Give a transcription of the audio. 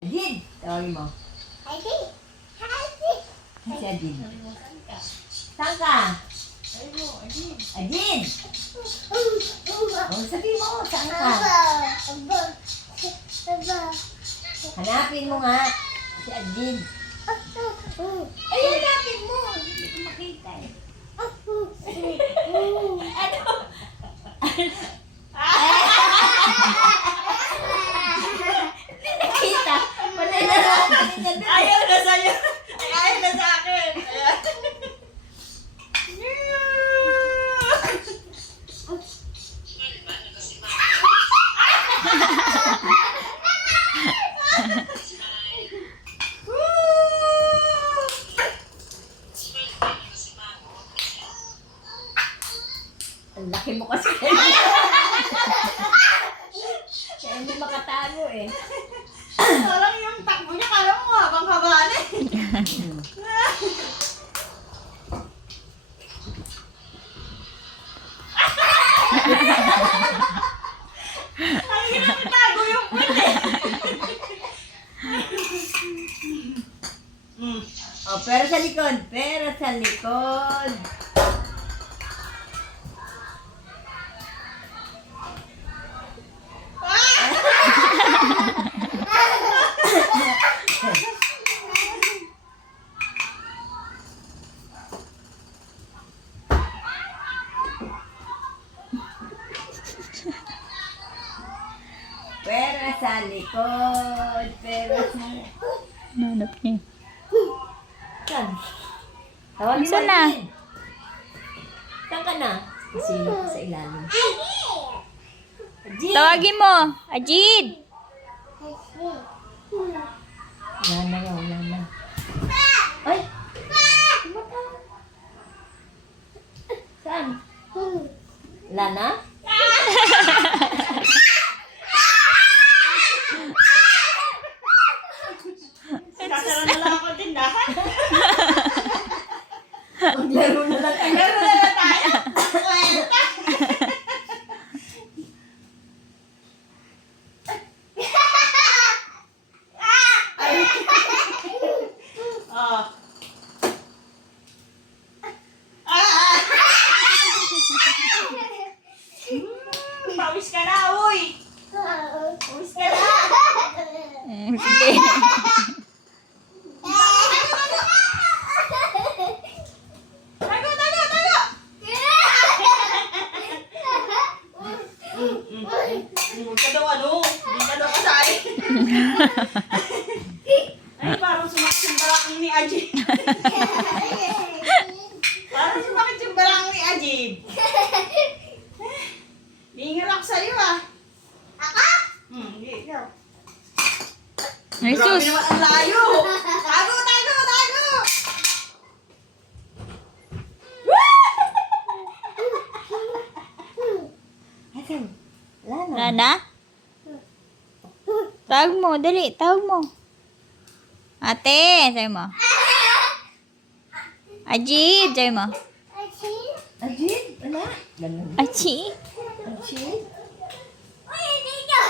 Ajid! Tawagin mo. Ajid! Si Ajid. Saan ka? Ajid! Sabihin mo, saan ka? Hanapin mo nga. Si Ajid. Ay, hanapin mo. Hindi ko makita eh. Ano? Nakita. Panay na natin. Ayaw na sa'yo. Ay, ayaw na sa akin. Ayan. Ang laki mo kasi. Kaya hindi makatago eh. Parang yung takbo niya, kala mo habang haba na eh. Ang hirap itago yung puwet eh. Oh, pero sa likod. Pero sa likod. Pero sa likod. Pero sa... Nanap niya. Saan? Tawagin mo. Saan na? Ajid. Saan ka na? Kasi sa ilalim. Ajid! Tawagin mo. Ajid! Wala na nga, wala na. Ay! Saan? Wala na? Sasara na lang ako ng tindahan. Maglaro na lang tayo. Meron na lang tayo. Oh. Pawis ka na, uy! Pawis ka na! Sige. Tago, tago, tago! Huwag ka daw ano, hindi ka daw kasali. Ay, parang sumakit yung balakang ni Ajid. Parang sumakit yung balakang ni Ajid. Hingal ako sa'yo ah. Ako? Hindi, ikaw. Ay, Grabe sus. naman ang layo. Tago, tago, tago! Asan? Wala na. Lana? Tawag mo. Dali. Tawag mo. Ate. Sabi mo. Ajid. Sabi mo. Ajid? Wala. Ganun. Achi. Ajid? Uy, dito!